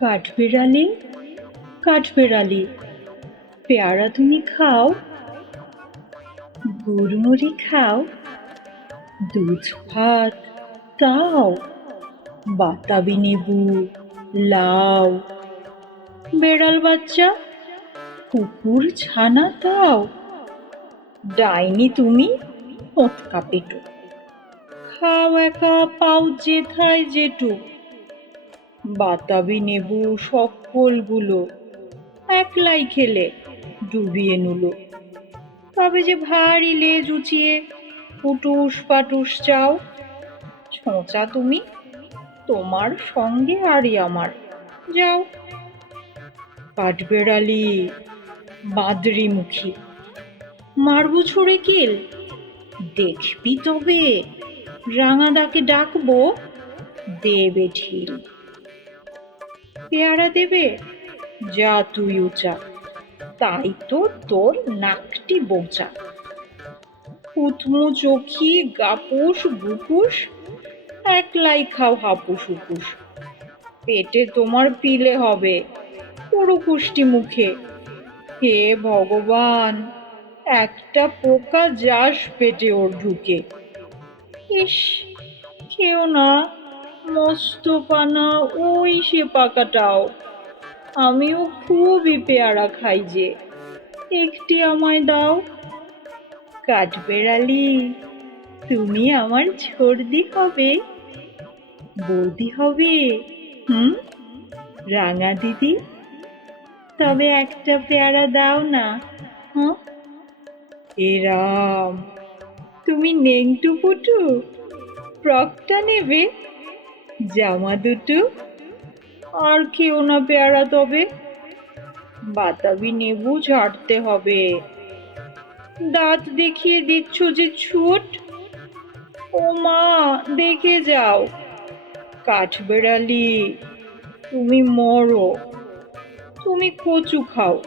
কাঠবেড়ালি কাঠবেড়ালি। পেয়ারা তুমি খাও, গুড়মুড়ি খাও, দুধ ভাত তাও বাতাবি নেবু লাউ বেড়াল বাচ্চা, কুকুর ছানা তাও ডাইনি তুমি পেটু। খাও একা, পাও যেথায় যেটু বাতাবি নেবু সব ফলগুলো একলাই খেলে ডুবিয়ে নুলো। তবে যে ভারী লেজ উঁচিয়ে পুটুস পাটুস চাও ছোঁচা তুমি, তোমার সঙ্গে আরই আমার, যাও। কাঠবেড়ালি বাদরি মুখী, মারবু ছুড়ে কিল, দেখবি তবে রাঙাদাকে ডাকবো, দেবে ঢিল। পেয়ারা দেবে? যা তুই উচা। তাই তো তোর নাকটি বোচা। উৎমু চোখি, গাপুস, গুপুস, একলাই খাও হাপুস উপুস পেটে তোমার পিলে হবে পুরো মুখে। হে ভগবান, একটা পোকা যাস পেটে ওর ঢুকে। ইস কেউ না। মস্ত পানা ওই সে পাকাটাও। আমিও খুবই পেয়ারা খাই যে। একটি আমায় দাও। কাঠবেড়ালি, তুমি আমার ছর্দি হবে। বৌদি হবে, হুম? রাঙা দিদি, তবে একটা পেয়ারা দাও না হ্যাঁ এরাম তুমি নেংটু পুটু ফ্রকটা নেবে? জামা দুটো? আর খেও না পেয়ারা তবে। বাতাবি নেবু ঝাড়তে হবে। দাঁত দেখিয়ে দিচ্ছ যে ছুট। ও মা, দেখে যাও। কাঠবেড়ালি তুমি মরো। তুমি কচু খাও।